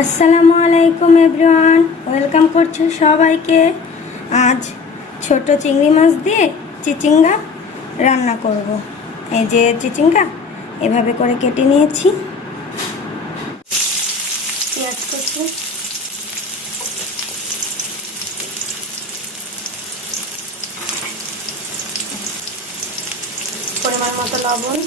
আসসালামু আলাইকুম everyone, welcome করছি সবাইকে। আজ ছোট চিংড়ি মাছ দিয়ে চিচিঙ্গা রান্না করব। এই যে চিচিঙ্গা এভাবে করে কেটে নিয়েছি। পেঁয়াজ কুচি, পরিমাণ মতো লবণ,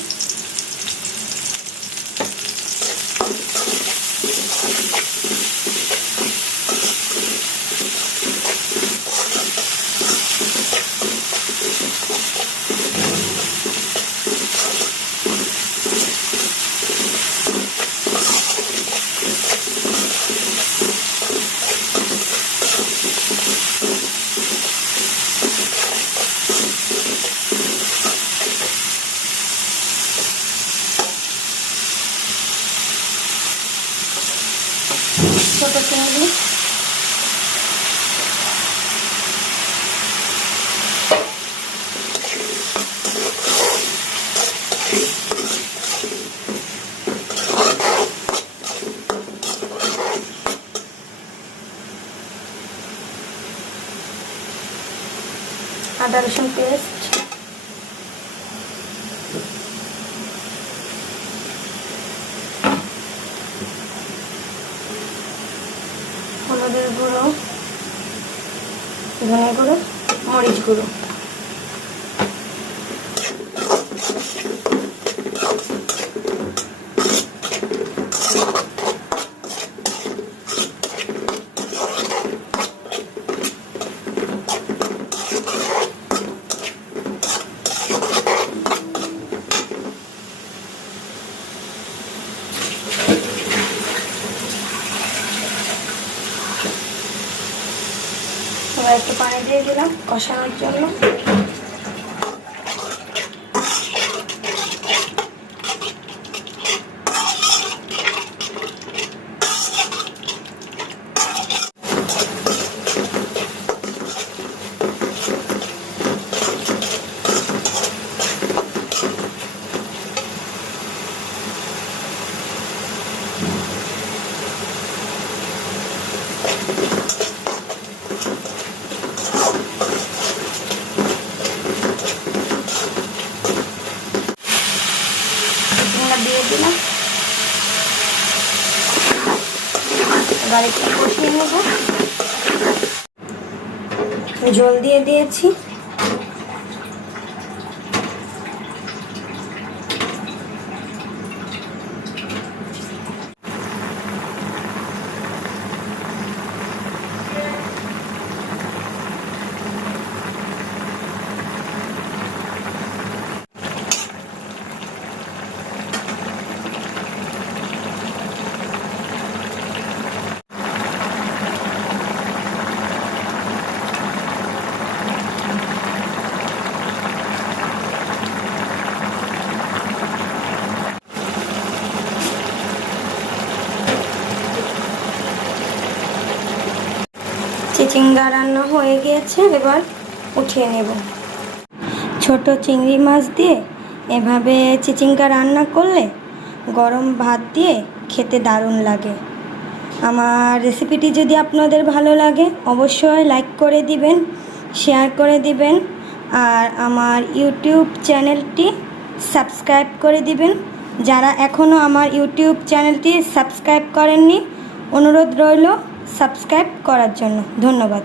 ছোট চিংড়ি, আদা রসুন পেস্ট, হলুদের গুঁড়ো, ধনে গুঁড়ো, মরিচ গুঁড়ো, এবার একটু পানি দিয়ে দিলাম কষানোর জন্য। দিয়ে দিলাম, এবার একটু কষিয়ে নেব। জল দিয়ে দিয়েছি। চিচিঙ্গা রান্না হয়ে গিয়েছে, এবার উঠিয়ে নেব। ছোট চিংড়ি মাছ দিয়ে এভাবে চিচিঙ্গা রান্না করলে গরম ভাত দিয়ে খেতে দারুণ লাগে। আমার রেসিপিটি যদি আপনাদের ভালো লাগে অবশ্যই লাইক করে দিবেন, শেয়ার করে দিবেন, আর আমার ইউটিউব চ্যানেলটি সাবস্ক্রাইব করে দিবেন। যারা এখনও আমার ইউটিউব চ্যানেলটি সাবস্ক্রাইব করেননি, অনুরোধ রইল সাবস্ক্রাইব করার জন্য। ধন্যবাদ।